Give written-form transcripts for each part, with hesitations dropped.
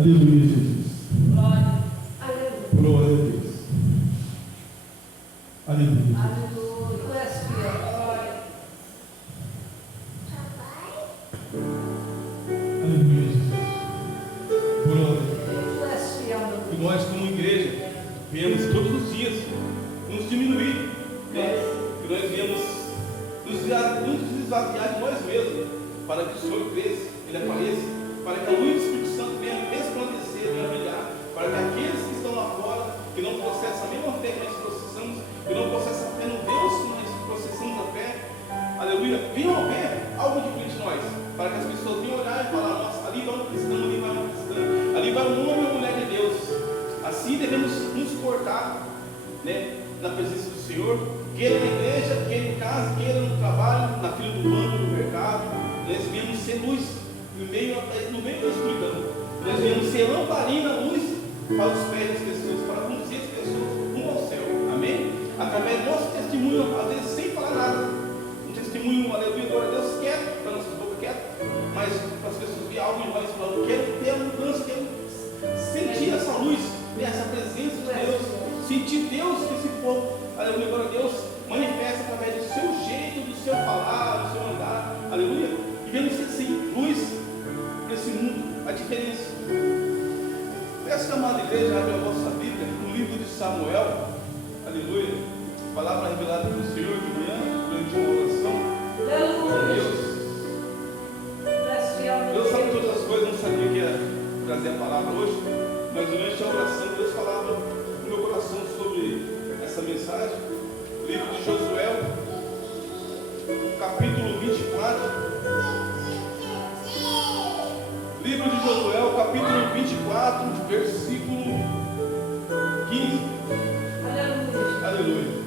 Aleluia, Jesus. Glória a Deus. Aleluia. Aleluia, Jesus. Glória. E nós, como igreja, viemos todos os dias nos diminuir, né? Que nós viemos nos esvaziar de nós mesmos, para que o Senhor cresça, Ele apareça. cristão, ali vai uma cristã, ali vai um homem ou mulher de Deus. Assim devemos nos portar, né, na presença do Senhor, queira na igreja, queira em casa, queira no trabalho, na fila do banco, no mercado. Nós viemos ser luz no meio da escuridão. Nós viemos ser lamparina, luz para os pés das pessoas, para conduzir as pessoas rumo ao céu. Amém? Através do nosso testemunho, às vezes sem falar nada. Um testemunho, aleluia, glória a Deus, quieto, para nossas bocas quietas, mas para as pessoas verem algo em nós falando, quero ter a mudança, quero sentir essa luz, essa presença de Deus, sentir Deus que esse povo, aleluia, glória a Deus, manifesta através do seu jeito, do seu falar, do seu andar, aleluia, e vemos assim, luz para esse mundo, a diferença. Peço, amada igreja, abre a vossa Bíblia, no livro de Samuel, aleluia, palavra revelada pelo Senhor de manhã, durante uma oração. Deus sabe todas as coisas, não sabia que ia trazer a palavra hoje, mas durante a oração Deus falava no meu coração sobre essa mensagem. Livro de Josué, capítulo 24. Livro de Josué, capítulo 24, versículo 15. Aleluia. Aleluia.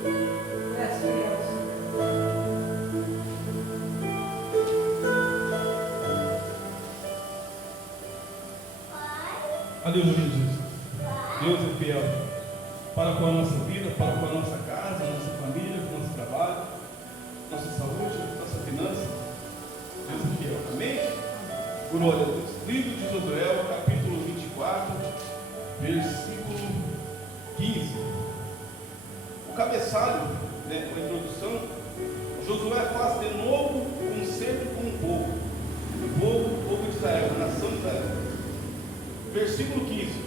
Aleluia, Jesus. Deus é fiel para com a nossa vida, para com a nossa casa, nossa família, nosso trabalho, nossa saúde, nossa finança. Deus é fiel. Amém? Glória a Deus. Livro de Josué, capítulo 24, versículo 15. O cabeçalho, né, com a introdução, Josué faz de novo concerto com o povo de Israel, a nação de Israel. Versículo 15.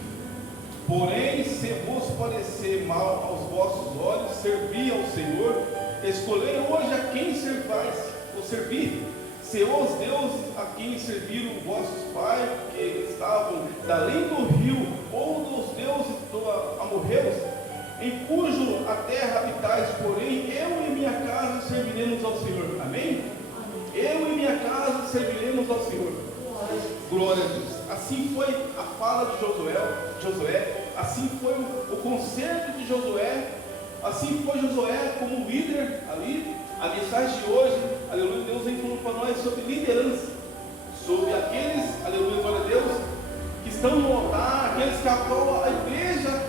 Porém, se vos parecer mal aos vossos olhos, servi ao Senhor, escolhei hoje a quem servais, ou servir, se os deuses a quem serviram vossos pais, que estavam da além do rio, ou dos deuses do amorreus, em cujo a terra habitais, porém, eu e minha casa serviremos ao Senhor. Amém? Eu e minha casa serviremos ao Senhor. Glória a Deus. Assim foi a fala de Josué, assim foi o concerto de Josué, assim foi Josué como líder ali. A mensagem de hoje, aleluia, Deus vem falando para nós sobre liderança, sobre aqueles, aleluia, glória a Deus, que estão no altar, aqueles que apoiam a igreja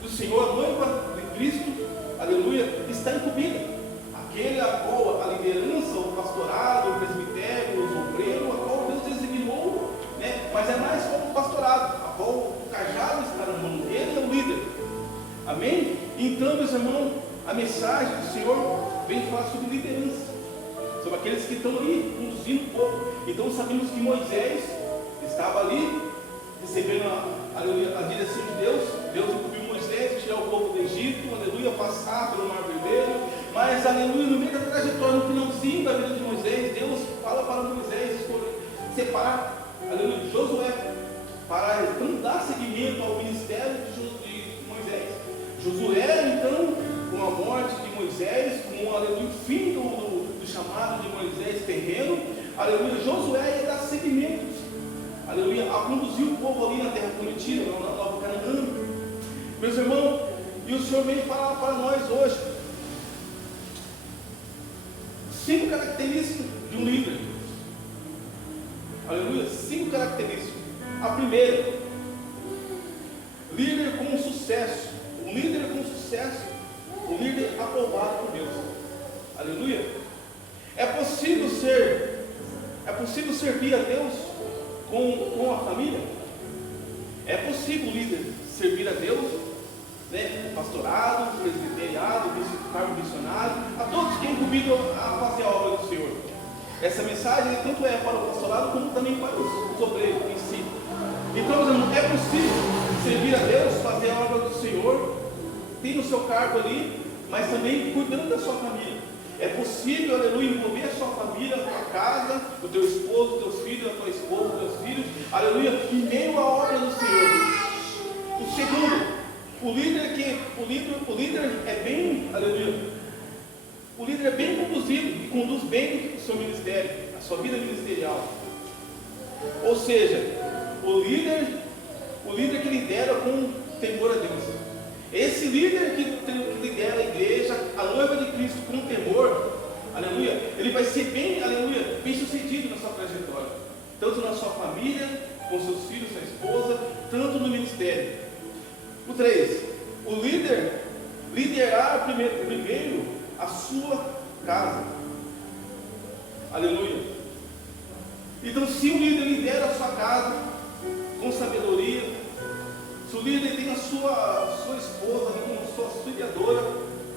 do Senhor, a noiva de Cristo, aleluia, está incumbida. Aquele apoia a liderança, o pastorado, o presbitério, os obreiros, a qual Deus designou, né? Mas é mais como pastorado, a qual o cajado está na mão, ele é o líder. Amém? Então, meus irmãos, a mensagem do Senhor vem falar sobre liderança, sobre aqueles que estão ali conduzindo o povo. Então sabemos que Moisés estava ali recebendo a direção de Deus. Deus incumbiu Moisés de tirar o povo do Egito, aleluia, passar pelo Mar Vermelho. Mas, aleluia, no meio da trajetória, no finalzinho da vida de Moisés, Deus fala para Moisés separar, aleluia, Josué, para então dar seguimento ao ministério de Moisés. Josué, então, com a morte de Moisés, com aleluia, o fim do chamado de Moisés terreno, aleluia, Josué ia dar seguimento, aleluia, a conduzir o povo ali na terra prometida, na Nova Canaã. Meus irmãos, e o Senhor vem falar para nós hoje 5 características de um líder. Aleluia, 5 características. A primeira, líder com sucesso. Um líder com sucesso, um líder aprovado por Deus. Aleluia. É possível servir a Deus com a família? É possível, líder, servir a Deus, né? Pastorado, presbiteriado, cargo missionário, a todos que convidam a fazer a obra do Senhor. Essa mensagem tanto é para o pastorado como também para os obreiros em si. Então, meus irmãos, é possível servir a Deus, fazer a obra do Senhor, ter o seu cargo ali, mas também cuidando da sua família. É possível, aleluia, envolver a sua família, a tua casa, o teu esposo, os teus filhos, a tua esposa, os teus filhos, aleluia, em meio à obra do Senhor. O segundo, o líder é bem, aleluia, o líder é bem conduzido e conduz bem o seu ministério, a sua vida ministerial. Ou seja, O líder que lidera com temor a Deus. Esse líder que lidera a igreja, a noiva de Cristo com temor, aleluia, ele vai ser bem, aleluia, bem sucedido na sua trajetória, tanto na sua família, com seus filhos, sua esposa, tanto no ministério. O 3, o líder liderar primeiro a sua casa, aleluia. Então, se o líder lidera a sua casa com sabedoria, se o líder tem a sua esposa como sua auxiliadora,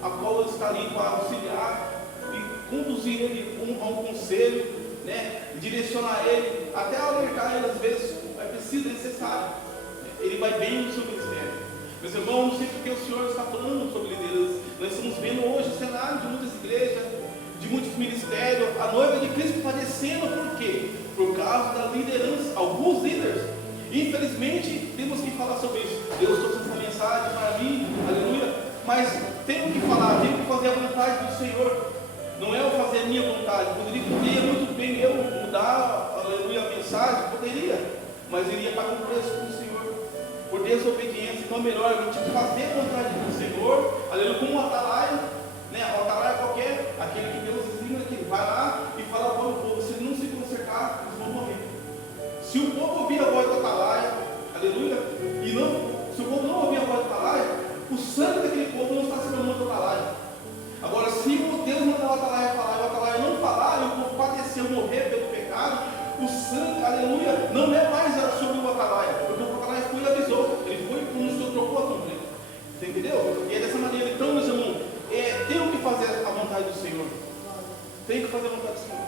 a qual ele está ali para auxiliar e conduzir ele a um conselho, né? Direcionar ele, até alertar ele às vezes é preciso, é necessário, ele vai bem no seu ministério. Meus irmãos, não sei porque o Senhor está falando sobre liderança. Nós estamos vendo hoje o cenário de muitas igrejas, de muitos ministérios, a noiva de Cristo padecendo. Por quê? Por causa da liderança, alguns líderes. Infelizmente, temos que falar sobre isso. Deus trouxe essa mensagem para mim, aleluia. Mas tenho que falar, tenho que fazer a vontade do Senhor. Não é eu fazer a minha vontade. Poderia muito bem eu mudar, aleluia, a mensagem, poderia, mas iria pagar um preço com o Senhor, por desobediência. Então é melhor a gente fazer a vontade do Senhor, aleluia, como um atalaia, né? Um atalaia qualquer, aquele que Deus designa, que vai lá e fala para o povo: se não se consertar, eles vão morrer. Se o povo ouvir a voz do atalaia, aleluia, e se o povo não ouvir a voz do atalaia, o sangue daquele povo não está sendo do atalaia. Agora, se o Deus mandar o atalaia falar e o atalaia não falar, e o povo padecer, morrer pelo pecado, o sangue, aleluia, não é mais sobre o atalaia, porque o atalaia foi e avisou, ele foi e o Senhor trocou a cumprir. Você entendeu? E é dessa maneira. Então, meus irmãos, tenho que fazer a vontade do Senhor. Tenho que fazer a vontade do Senhor.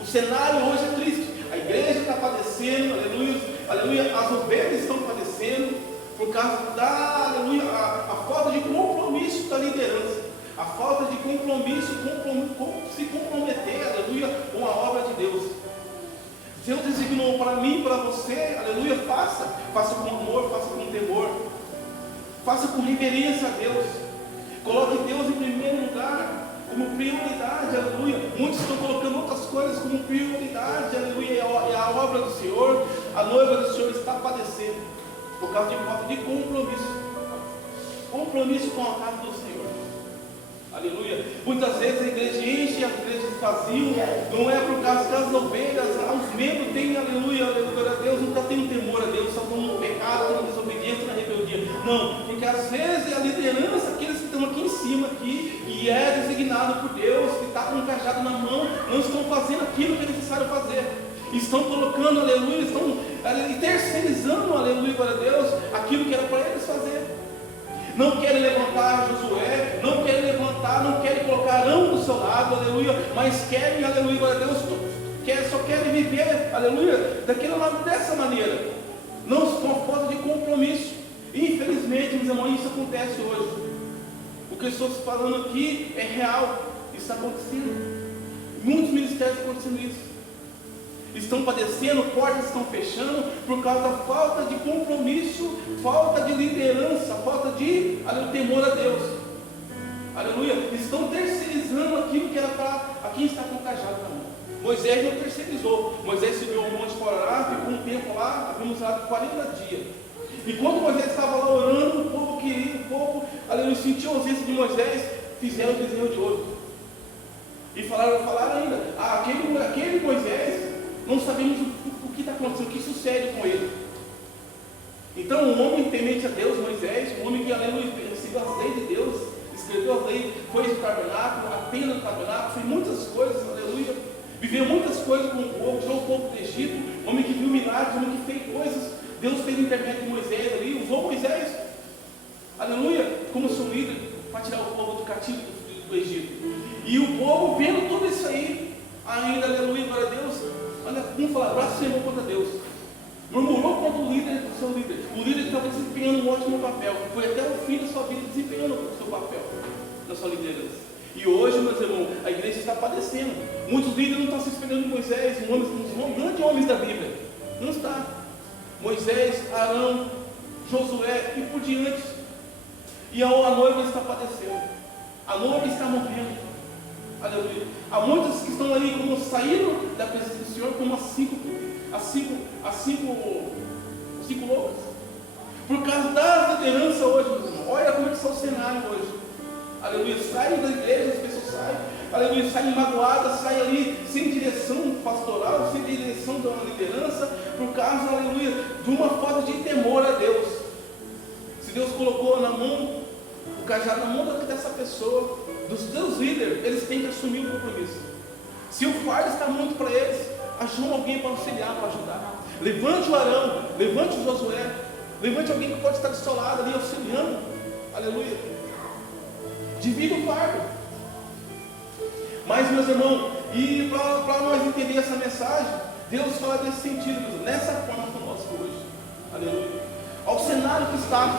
O cenário hoje é triste. A igreja está padecendo, aleluia, aleluia, as ovelhas estão padecendo por causa da, aleluia, a falta de compromisso da liderança. A falta de compromisso, se comprometer, aleluia, com a obra de Deus. Deus designou para mim, para você, aleluia, faça com amor, faça com temor, faça com reverência a Deus. Coloque Deus em primeiro lugar, como prioridade, aleluia. Muitos estão colocando outras coisas como prioridade, aleluia, é a obra do Senhor. A noiva do Senhor está padecendo por causa de falta de compromisso com a casa do Senhor. Aleluia. Muitas vezes a igreja enche, as igrejas vaziam, não é por causa que as ovelhas, os membros têm, aleluia, aleluia a Deus, não têm temor a Deus, só estão no pecado, estão na desobediência, na rebeldia. Não, porque às vezes a liderança, aqueles que estão aqui em cima, e é designado por Deus, que está com um cajado na mão, não estão fazendo aquilo que é necessário fazer. Estão colocando, aleluia, estão terceirizando, aleluia, para Deus, aquilo que era para eles fazer. Não querem levantar Josué, não querem colocar Arão do seu lado, aleluia, mas querem, aleluia, para Deus, só querem viver, aleluia, dessa maneira, não com falta de compromisso. Infelizmente, meus irmãos, isso acontece hoje. O que eu estou falando aqui é real, isso está acontecendo. Muitos ministérios estão acontecendo isso. Estão padecendo, portas estão fechando por causa da falta de compromisso, falta de liderança, falta de temor a Deus. Aleluia. Estão terceirizando aquilo que era para quem está com o cajado na mão. Moisés não terceirizou. Moisés subiu ao monte para orar, ficou um tempo lá, abrimos lá 40 dias. E quando Moisés estava lá orando, o povo, aleluia, sentiu a ausência de Moisés, fizeram o bezerro de ouro. E falaram ainda, aquele Moisés, não sabemos o que está acontecendo, o que sucede com ele. Então, um homem temente a Deus, Moisés, um homem que aleluia, recebeu as leis de Deus, escreveu as leis, foi ao tabernáculo, a tenda do tabernáculo, fez muitas coisas, aleluia, viveu muitas coisas com o povo, tirou o povo do Egito, um homem que viu milagres, um homem que fez coisas. Deus fez intermédio de Moisés ali, usou Moisés, aleluia, como seu líder, para tirar o povo do cativo do Egito. E o povo, vendo tudo isso aí, ainda, aleluia, glória a Deus, vamos falar, blasfemou contra Deus, murmurou contra o líder do seu líder, o líder que estava desempenhando um ótimo papel, foi até o fim da sua vida desempenhando o seu papel, da sua liderança. E hoje, meus irmãos, a igreja está padecendo. Muitos líderes não estão se espelhando em Moisés, um grandes homens da Bíblia, não está. Moisés, Arão, Josué e por diante. E a noiva está padecendo, a noiva está morrendo. Aleluia. Há muitos que estão ali, como saíram da presença do Senhor, como as cinco 5 loucas. Por causa da liderança hoje, meus irmãos. Olha como é que está o cenário hoje. Aleluia, saem da igreja, as pessoas saem, aleluia, saem magoadas, saem ali sem direção pastoral, sem direção da liderança, por causa, aleluia, de uma falta de temor a Deus. Se Deus colocou na mão, o cajado na mão dessa pessoa, dos seus líderes, eles têm que assumir o compromisso. Se o fardo está muito para eles, ajude alguém para auxiliar, para ajudar. Levante o Arão, levante o Josué, levante alguém que pode estar do seu lado ali auxiliando, aleluia. Divida o fardo. Mas, meus irmãos, e para nós entender essa mensagem, Deus fala desse sentido, nessa forma conosco hoje. Aleluia. Ao cenário que está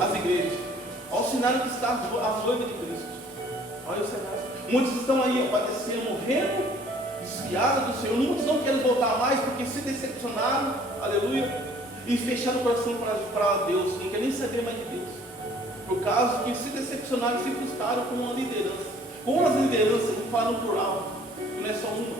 as igrejas, ao cenário que está as noivas de Cristo. Olha o cenário. Muitos estão aí padecendo, morrendo, desviados do Senhor. Muitos não querem voltar mais porque se decepcionaram, aleluia, e fecharam o coração para Deus, não querem nem saber mais de Deus. Por causa que se decepcionaram e se frustraram com uma liderança. Com as lideranças, que falam no plural, não é só uma.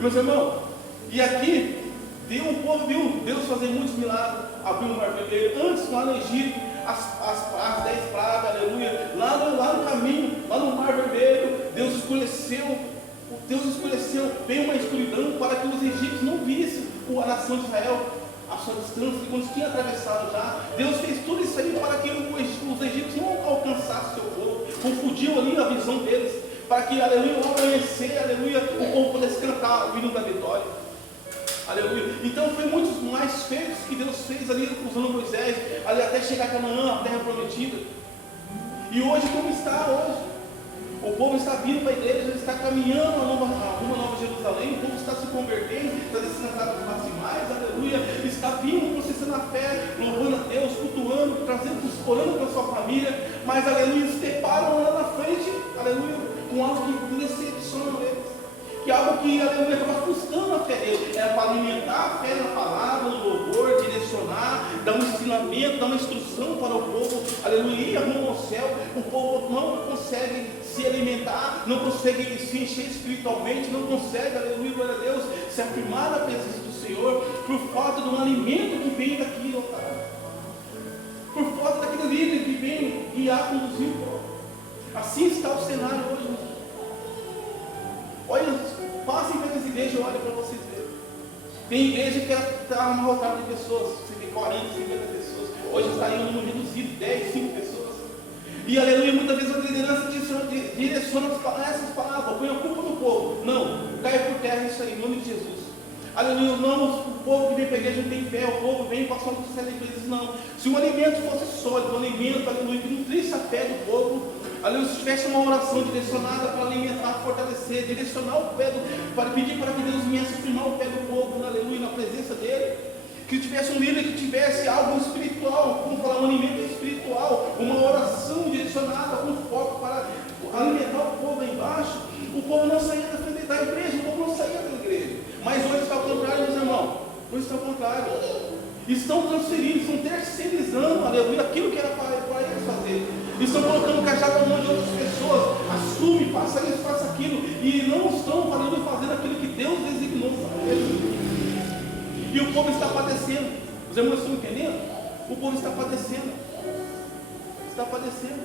Meus irmãos, e aqui, o povo viu Deus fazer muitos milagres, abriu o mar vermelho, antes lá no Egito, as 10 pragas, aleluia, lá no caminho, lá no mar vermelho, Deus escureceu, veio uma escuridão para que os egípcios não vissem a nação de Israel, a sua distância, quando eles tinham atravessado já. Deus fez tudo isso aí para que os egípcios não alcançassem seu povo, confundiu ali a visão deles, para que, aleluia, ao amanhecer, aleluia, o povo pudesse cantar o hino da vitória. Aleluia. Então foi muitos mais feitos que Deus fez ali usando Moisés, ali até chegar a Canaã, a terra prometida. E hoje, como está hoje? O povo está vindo para a igreja, está caminhando a uma nova Jerusalém, o povo está se convertendo, está descansado mais, aleluia, está vindo, processando a fé, louvando a Deus, cultuando, orando para a sua família, mas, aleluia, se deparam lá na frente, aleluia, com algo que decepciona eles. Que é algo que, aleluia, estava frustrando a fé dele. Era para alimentar a fé na palavra, no louvor, direcionar, dar um ensinamento, dar uma instrução para o povo, aleluia, ir rumo ao céu. O povo não consegue se alimentar, não consegue se encher espiritualmente, não consegue, aleluia, glória a Deus, se afirmar na presença do Senhor, por falta de um alimento que vem daqui, por falta daquele líder que vem guiar, conduzir o povo. Assim está o cenário hoje, meus irmãos. Olha, passem pelas igrejas e olhem para vocês verem. Tem igreja que está amarrotada de pessoas, você tem 40, 50 pessoas, hoje está em um número reduzido, 10, 5 pessoas. E aleluia, muitas vezes a liderança direciona essas palavras, põe a culpa no povo. Não, cai por terra isso aí, em nome de Jesus. Aleluia, não, o povo que vem para a igreja não tem fé, o povo vem passando por série de vezes, não. Se o alimento fosse sólido, o alimento, aleluia, que nutrisse a fé do povo, aleluia, se tivesse uma oração direcionada para alimentar, fortalecer, direcionar o pé, para pedir para que Deus viesse firmar o pé do povo, aleluia, na presença dele, que tivesse um líder que tivesse algo espiritual, como falar, um alimento espiritual, uma oração direcionada com foco para alimentar o povo lá embaixo, o povo não saía da igreja, o povo não saía da igreja. Mas hoje está ao contrário, meus irmãos, hoje está ao contrário. Estão transferindo, estão terceirizando, aleluia, aquilo que era para eles fazer. Estão colocando o cajado na mão de outras pessoas. Assume, faça isso, faça aquilo. E não estão fazendo aquilo que Deus designou para eles. E o povo está padecendo. Os irmãos estão entendendo? O povo está padecendo. Está padecendo.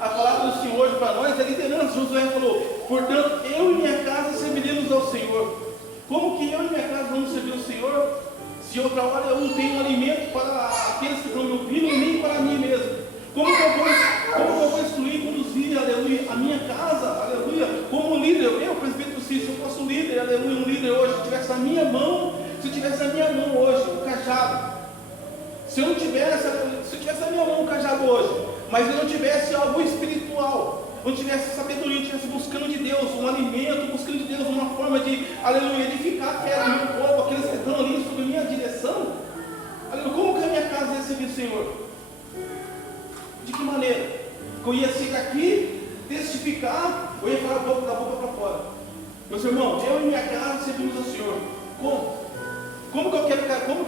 A palavra do Senhor hoje para nós é liderança. Josué falou: portanto, eu e minha casa serviremos ao Senhor. Como que eu e minha casa vamos servir ao Senhor? Se outra hora eu não tenho alimento para aqueles que estão me ouvindo, nem para mim mesmo. Como que eu vou instruir, conduzir, aleluia, a minha casa, aleluia, como líder, eu, presbítero Cícero, se eu fosse um líder, aleluia, um líder hoje, se tivesse na minha mão hoje, o cajado, se eu tivesse na minha mão o cajado hoje, mas eu não tivesse algo espiritual, não tivesse sabedoria, não estivesse buscando de Deus, um alimento, buscando de Deus uma forma de, aleluia, edificar a fé do meu povo, aqueles que estão ali sob a minha direção, aleluia, como que a minha casa ia servir o Senhor? De que maneira? Que eu ia chegar aqui, testificar, ou ia falar da boca para fora? Meus irmãos, eu e minha casa servimos ao Senhor. Como? Como que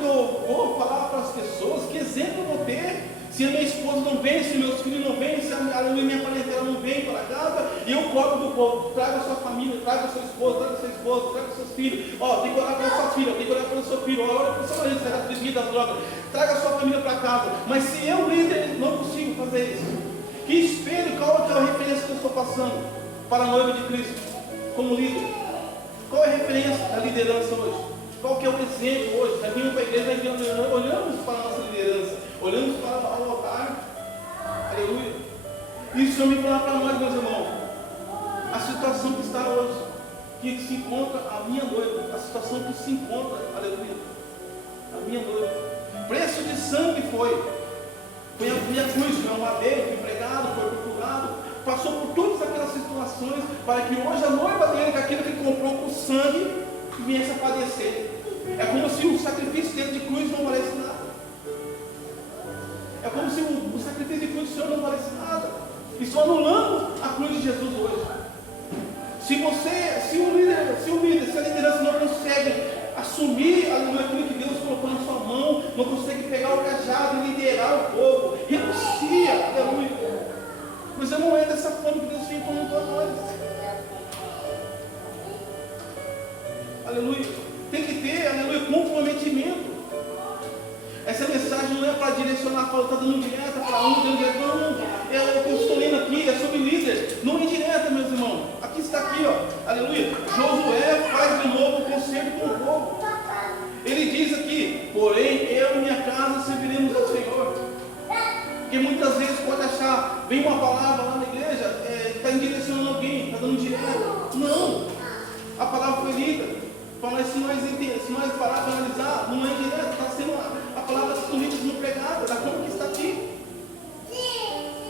eu vou falar para as pessoas? Que exemplo eu vou ter? Se a minha esposa não vem, se meus filhos não vêm, se a minha parentela não vem para casa, e eu cobro do povo: traga a sua família, traga a sua esposa, traga o seu esposo, traga os seus filhos. Ó, tem que orar pela sua filha, tem que orar pelo seu filho, ora para o seu marido, sai da bebida, das drogas, traga a sua família para casa. Mas se eu, líder, não consigo fazer isso, que espelho, qual é a referência que eu estou passando para a noiva de Cristo, como líder? Qual é a referência da liderança hoje? Qual que é o exemplo hoje? Nós vimos para a igreja, nós olhamos para a nossa liderança, olhamos para o altar, aleluia. Isso eu me falar para nós, meus irmãos, a situação que está hoje, que se encontra a minha noiva, a situação que se encontra, aleluia, a minha noiva, preço de sangue foi a cruz, foi um madeiro, foi pregado, foi torturado, passou por todas aquelas situações, para que hoje a noiva dele, que aquilo que ele comprou com sangue, viesse a padecer. É como se o sacrifício dele de cruz não valesse nada. É como se o sacrifício de cruz do Senhor não valesse nada. E só anulando a cruz de Jesus hoje. Se o líder, se a liderança não consegue assumir aquilo que Deus colocou na sua mão, não consegue pegar o cajado e liderar o povo, renuncia, aleluia. Mas não é dessa forma que Deus tem implantou a nós. Aleluia. Tem que ter, aleluia, comprometimento. Essa mensagem não é para direcionar, para estar dando direta para um, dando direta, não. É o que eu estou lendo aqui, é sobre líder. Não é direta, meus irmãos. Aqui está aqui, ó. Aleluia. Josué faz de novo o concerto com o povo. Ele diz aqui, porém eu e minha casa serviremos ao Senhor. Porque muitas vezes pode achar, vem uma palavra lá na igreja, está direcionando alguém, está dando direto. Não. A palavra foi lida. Mas se nós parar para analisar, não é direto, está sendo a palavra sendo pregada, da forma que está aqui.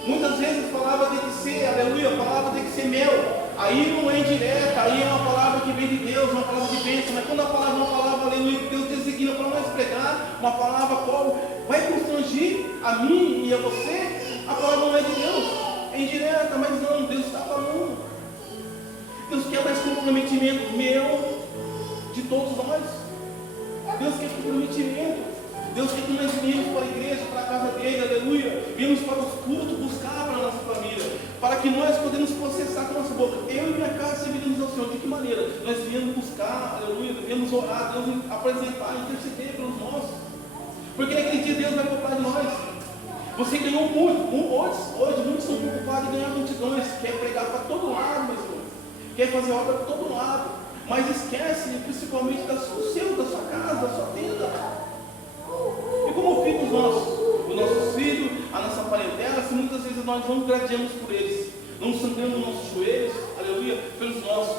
Muitas vezes a palavra tem que ser, aleluia, a palavra tem que ser mel. Aí não é indireta, aí é uma palavra que vem de Deus, uma palavra de bênção. Mas quando a palavra é uma palavra, aleluia, que Deus designa para nós pregar, uma palavra qual vai constrangir a mim e a você, a palavra não é de Deus, é indireta, mas não, Deus está falando. Deus quer mais comprometimento meu, de todos nós. Deus quer comprometimento. Deus quer que nós viemos para a igreja, para a casa dele, aleluia. Viemos para os cultos, buscar para a nossa família, para que nós podemos processar com a nossa boca. Eu e minha casa serviremos ao Senhor. De que maneira? Nós viemos buscar, aleluia, viemos orar, Deus apresentar, interceder pelos nossos. Porque naquele dia Deus vai cobrar de nós. Você ganhou muito. Hoje muitos estão preocupados em ganhar multidões. Quer pregar para todo lado, meus irmãos. Quer fazer obra para todo lado. Mas esquece principalmente da sua casa, da sua tenda. E como ficam os nossos filhos, a nossa parentela, se muitas vezes nós não gradeamos por eles, não sangramos nossos joelhos, aleluia, pelos nossos.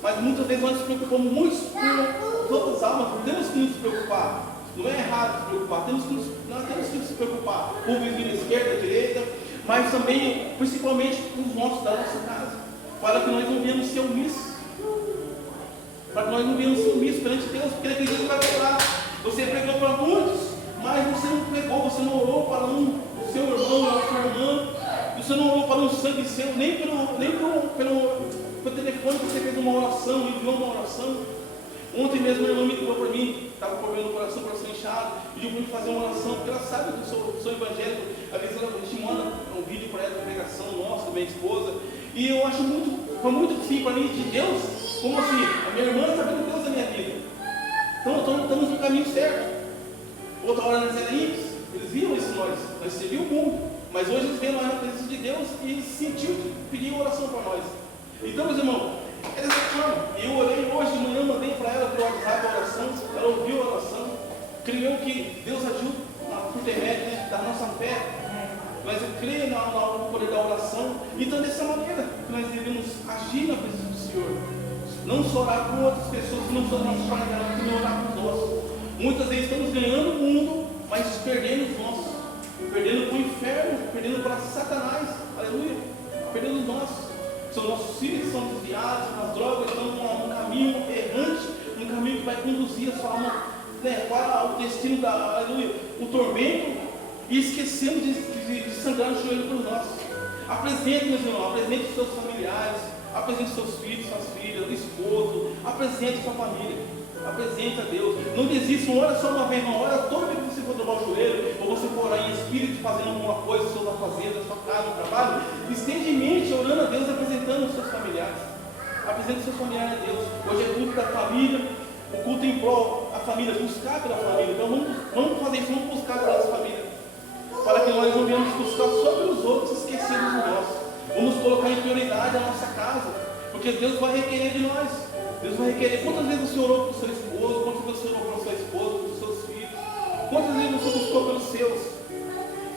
Mas muitas vezes nós nos preocupamos muito com as outras almas, temos que nos preocupar. Não é errado se preocupar, nós temos que nos preocupar com o vizinho da esquerda, da direita, mas também, principalmente, com os nossos da nossa casa, para que nós não venhamos ser omissos. Para que nós não venhamos ser omissos perante Deus, porque naquele dia Ele vai cobrar. Você pregou para muitos, mas você não pregou, você não orou para o seu irmão ou a sua irmã, você não orou para um sangue seu, nem pelo telefone que você fez uma oração, enviou uma oração. Ontem mesmo a irmã me ligou para mim, estava com problema no coração inchado, pediu para mim fazer uma oração, porque ela sabe que eu sou evangélico. Às vezes a gente manda um vídeo para ela de pregação nossa, da minha esposa, e eu acho foi muito assim para mim de Deus, como assim, a minha irmã está vendo Deus na minha vida. Então estamos no caminho certo. Outra hora nós éramos ímpios, eles viram isso nós servimos o mundo, mas hoje eles veem a presença de Deus e sentiu de pedir oração para nós. Então, meus irmãos, é dessa forma. Eu orei hoje de manhã, mandei para ela pelo WhatsApp a oração, ela ouviu a oração, criou que Deus ajuda por intermédio da nossa fé. Nós cremos no poder da oração. Então, dessa maneira que nós devemos agir na presença do Senhor. Não só orar por outras pessoas, não só nosso Pai, mas também orar por nós. Muitas vezes estamos ganhando o mundo, mas perdendo os nossos. Perdendo para o inferno, perdendo para Satanás. Aleluia. Perdendo os nossos. São nossos filhos que são desviados nas drogas, estão num caminho errante, um caminho que vai conduzir a sua alma para o destino aleluia, o tormento, e esquecemos de sangrar o joelho por nós. Apresente, meus irmãos, apresente os seus familiares, apresente seus filhos, suas filhas, o esposo, apresente sua família, apresente a Deus. Não desista, não ora só uma vez, não ora toda vez que você for dobrar o joelho, ou você for orar em espírito, fazendo alguma coisa, seus afazeres, sua casa, no trabalho, esteja em mente, orando a Deus, apresentando os seus familiares. Apresente os seus familiares a Deus. Hoje é culto da família, o culto em prol, a família, buscar pela família. Então vamos fazer isso, vamos buscar pela nossa família, para que nós não venhamos buscar sobre os outros, esquecendo do nosso. Vamos colocar em prioridade a nossa casa, porque Deus vai requerer de nós. Deus vai requerer. Quantas vezes você orou pelo seu esposo? Quantas vezes você orou pela sua esposa, pelos seus filhos? Quantas vezes você buscou pelos seus?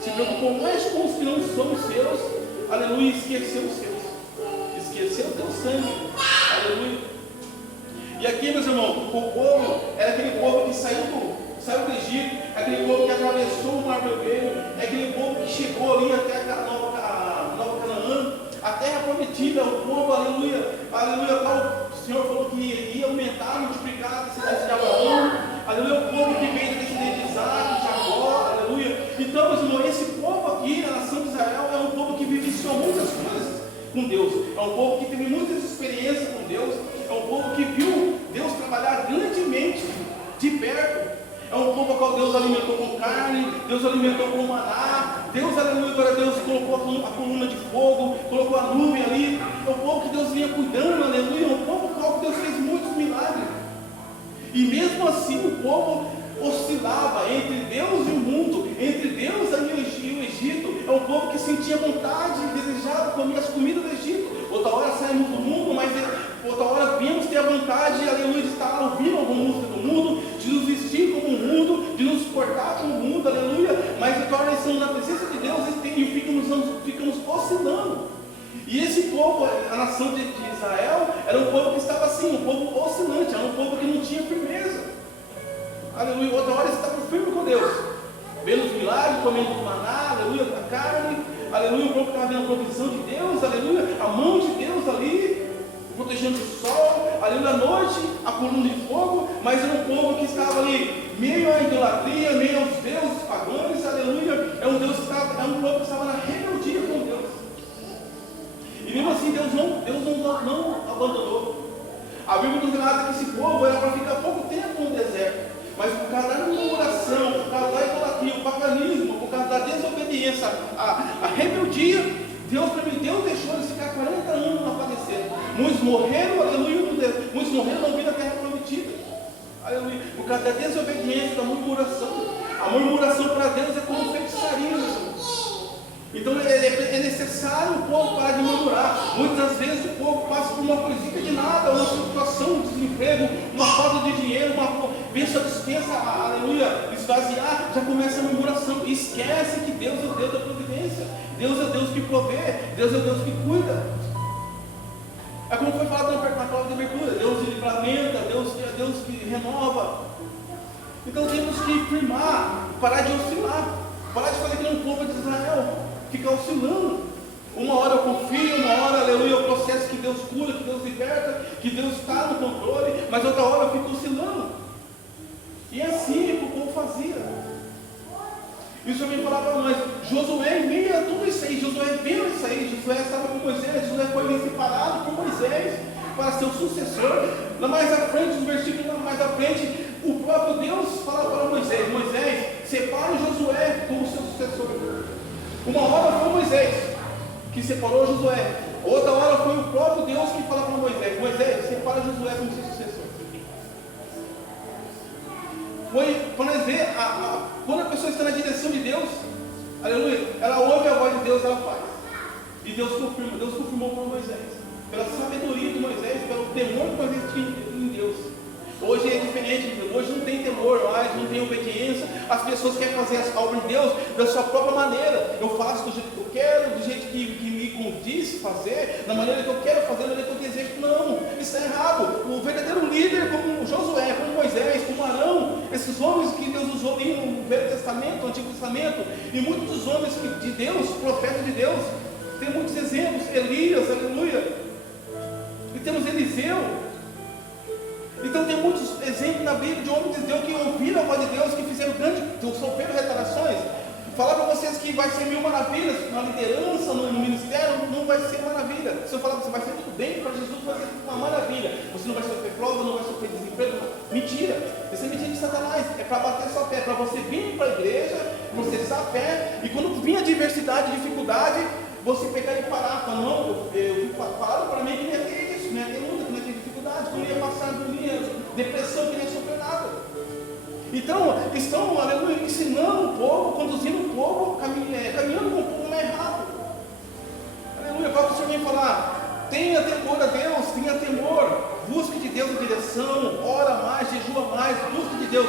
Se preocupou mais com os que não são os seus, aleluia, esqueceu os seus, esqueceu o teu sangue, aleluia. E aqui, meus irmãos, o povo era aquele povo que saiu do Egito, aquele povo que atravessou o Mar Vermelho, é aquele povo que chegou ali até a Nova Canaã, a terra prometida, o povo, aleluia, aleluia, qual o Senhor falou que ia aumentar, multiplicar a descendência de Abraão, aleluia, o povo que veio da descendência de Isaac, Jacó, aleluia. Então, meus irmãos, esse povo aqui, a nação de Israel, é um povo que vivenciou muitas coisas com Deus, é um povo que teve muitas experiências com Deus, é um povo que viu Deus trabalhar grandemente de perto. É um povo ao qual Deus alimentou com carne, Deus alimentou com maná, Deus, aleluia, agora Deus colocou a coluna de fogo, colocou a nuvem ali. É um povo que Deus vinha cuidando, aleluia, é um povo ao qual Deus fez muitos milagres. E mesmo assim o povo oscilava entre Deus e o mundo, entre Deus e o Egito. É um povo que sentia vontade e desejava comer as comidas do Egito. Outra hora saímos do mundo, mas outra hora vimos ter a vontade, aleluia, de estar ouvindo alguma música do mundo, de nos vestir como o mundo, de nos portar como o mundo, aleluia. Mas outra hora estamos na presença de Deus e ficamos oscilando. E esse povo, a nação de Israel, era um povo que estava assim, um povo oscilante, era um povo que não tinha firmeza. Aleluia, outra hora estava firme com Deus, vendo os milagres, comendo maná, aleluia, a carne, aleluia, o povo estava vendo a provisão de Deus, aleluia, a mão de Deus ali, protegendo o sol, aleluia, à noite, a coluna de fogo, mas era um povo que estava ali, meio à idolatria, meio aos deuses pagãos, aleluia, é um povo que estava na rebeldia com Deus. E mesmo assim Deus não abandonou. A Bíblia nos relata que esse povo era para ficar pouco tempo no deserto, mas por causa da murmuração, por causa da idolatria, o paganismo, por causa da desobediência, a rebeldia, Deus deixou eles ficar 40 anos não aparecendo. Muitos morreram, aleluia, muitos morreram não viram a terra prometida, aleluia, por causa da desobediência, da murmuração. A murmuração para Deus é como feitiçaria, meus irmãos. Então é necessário o povo parar de murmurar. Muitas vezes o povo passa por uma coisinha de nada, uma situação de desemprego, uma falta de dinheiro, vê sua dispensa, aleluia, esvaziar, já começa a murmuração. E esquece que Deus é o Deus da providência, Deus é o Deus que provê, Deus é o Deus que cuida. É como foi falado na palavra de abertura, Deus de livramento, Deus que renova. Então temos que firmar, parar de oscilar, parar de fazer que nem um povo de Israel, ficar oscilando. Uma hora eu confio, uma hora, aleluia, o processo que Deus cura, que Deus liberta, que Deus está no controle, mas outra hora eu fico oscilando. E é assim que o povo fazia. Isso eu vim falar para nós. Josué, em meio a tudo isso aí, Josué viu isso aí, Josué estava com Moisés, Josué foi separado por Moisés para ser o sucessor. Lá mais à frente, os versículos mais à frente, o próprio Deus fala para Moisés: Moisés, separe Josué como seu sucessor. Uma hora foi Moisés que separou Josué, outra hora foi o próprio Deus que fala para Moisés: Moisés, separa Josué como seu sucessor. Foi para nós ver, quando a pessoa está na direção de Deus, aleluia, ela ouve a voz de Deus, ela faz. E Deus confirmou para Moisés, pela sabedoria de Moisés, pelo temor que Moisés tinha em Deus. Hoje é diferente, hoje não tem temor mais, não tem obediência. As pessoas querem fazer as obras de Deus da sua própria maneira. Eu faço do jeito que eu quero, do jeito que me condiz fazer, da maneira que eu quero fazer, da maneira que eu desejo. Não, isso é errado. O verdadeiro líder, como Josué, como Moisés, como Arão, esses homens que Deus usou ali no Velho Testamento, no Antigo Testamento, e muitos dos homens de Deus, profetas de Deus, tem muitos exemplos. Elias, aleluia, e temos Eliseu. Então tem muitos exemplos na Bíblia de homens de Deus que ouviram a voz de Deus, que fizeram sofreram retaliações. Falar para vocês que vai ser 1000 maravilhas na liderança, no ministério, não vai ser maravilha. Se eu falar para você, vai ser tudo bem para Jesus, vai ser uma maravilha. Você não vai sofrer prova, não vai sofrer desemprego. Mentira, isso é mentira de Satanás. É para bater sua fé, é para você vir para a igreja, processar a fé, e quando vir a adversidade, dificuldade, você pegar e parar. Falar: não, falaram para mim que não ia ter isso, não ia ter luta, que não ia ter dificuldade, que não ia passar agonia, depressão, que não ia sofrer nada. Então, estão, aleluia, ensinando o povo, conduzindo o povo, caminhando com o povo mais rápido. Aleluia, qual que o Senhor vem falar? Tenha temor a Deus, tenha temor, busque de Deus a direção, ora mais, jejua mais, busque de Deus.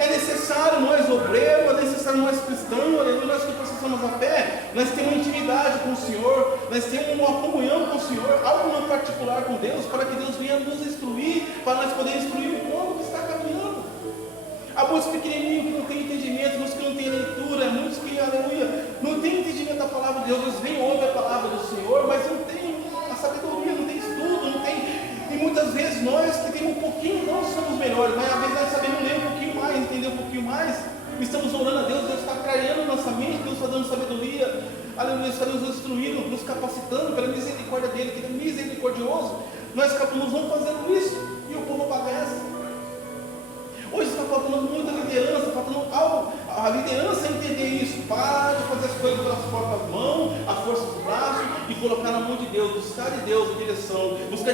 É necessário nós obreiros, é necessário nós cristãos, aleluia, nós que processamos a fé, nós temos uma intimidade com o Senhor, nós temos uma comunhão com o Senhor, algo muito particular com Deus, para que Deus venha nos instruir, para nós podermos instruir o povo que está caminhando. Há muitos pequenininhos que não têm entendimento, muitos que não têm leitura, muitos que, aleluia, não têm entendimento da palavra de Deus, eles vêm ouvir a palavra do Senhor, mas não têm a sabedoria, não tem estudo, não tem. E muitas vezes nós que temos um pouquinho, não somos melhores, mas às vezes nós sabemos ler um pouquinho mais, entender um pouquinho mais, estamos orando a Deus, Deus está clareando nossa mente, Deus está dando sabedoria, aleluia, está nos instruindo, nos capacitando pela misericórdia dele, que ele é misericordioso. Nós vamos fazendo isso e o povo padece. Hoje está faltando muita liderança, faltando algo, a liderança entender isso, para de fazer as coisas pelas próprias mãos, a força do braço, e colocar na mão de Deus, buscar de Deus a direção, buscar